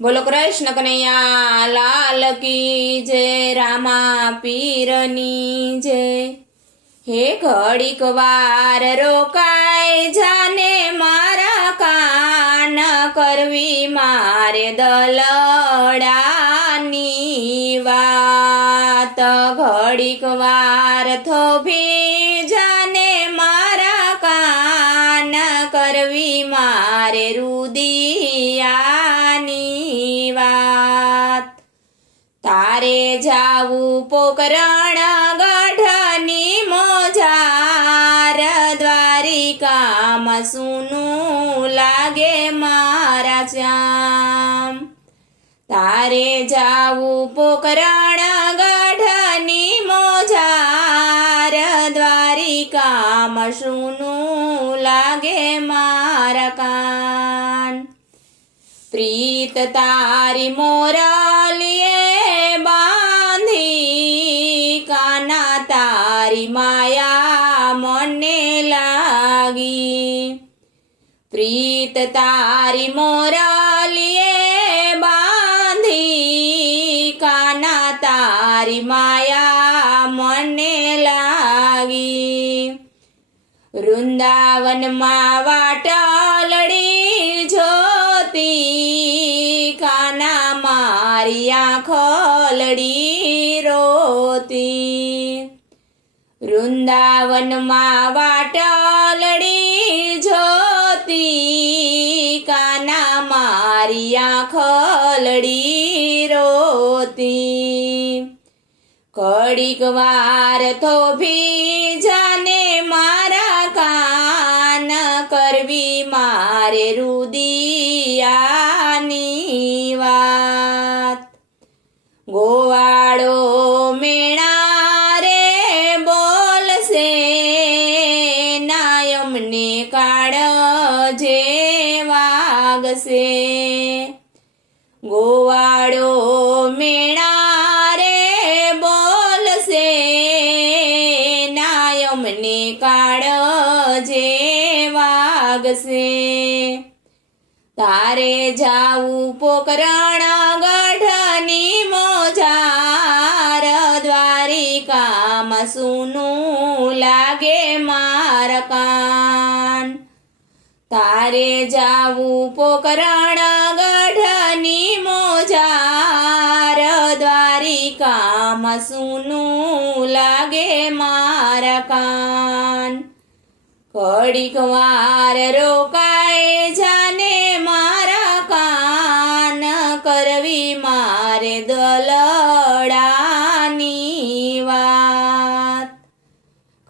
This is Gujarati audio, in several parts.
બોલો કૃષ્ણ કનૈયા, લાલ કી જય, રામા પીરની જય. હે ઘડીક વાર રોકાય જાને મારા કાન કરવી મારે દલડાની વાત. ઘડીક વાર થોભી જાને મારા કાન કરવી મારે રુદિયાની તારે જાવું પોકરાણા ગઢની મોજાર દ્વારિકામાં સુનું લાગે મારા શ્યામ. તારે જાવું પોકરાણા ગઢની મોજાર દ્વારિકામાં સુનું લાગે મારા કાન. પ્રીત તારી મોરલીએ કાના તારી માયા મને લાગી. પ્રીત તારી મોરાલીએ બાંધી, કાના તારી માયા મને લાગી. વૃંદાવનમાં વાટાલડી જોતી, કાના મારી આંખોલડી રોતી. વૃંદાવનમાં વાટલડી જોતી, કાના મારી આંખોલડી રોતી. ઘડીક વાર તો જાને મારા કાન કરવી, મારે રુદિયાની વાત. ગોવાળો નાયમને કાળ જે વાગશે. ગોવાળો મેણા રે બોલશે. નાયમને કાળ જે વાગશે. તારે જાવું પોકરણ ગઢની મોજાર દ્વારિકામાં સુનું લાગે માર કાન. તારે જાવું પોકરણ ગઢની મોજાર. દ્વારિકામાં સુનું લાગે માર કાન. કડીક વાર રોકાય જાને મારા કાન. કરવી મારે દલડાની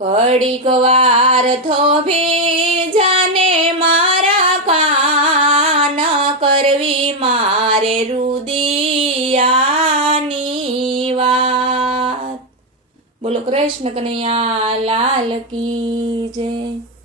ઘડીક વાર થોભી જાને મારા કાન કરવી મારે રુદિયાની વાત. બોલો કૃષ્ણ કનૈયા, લાલ કી જય.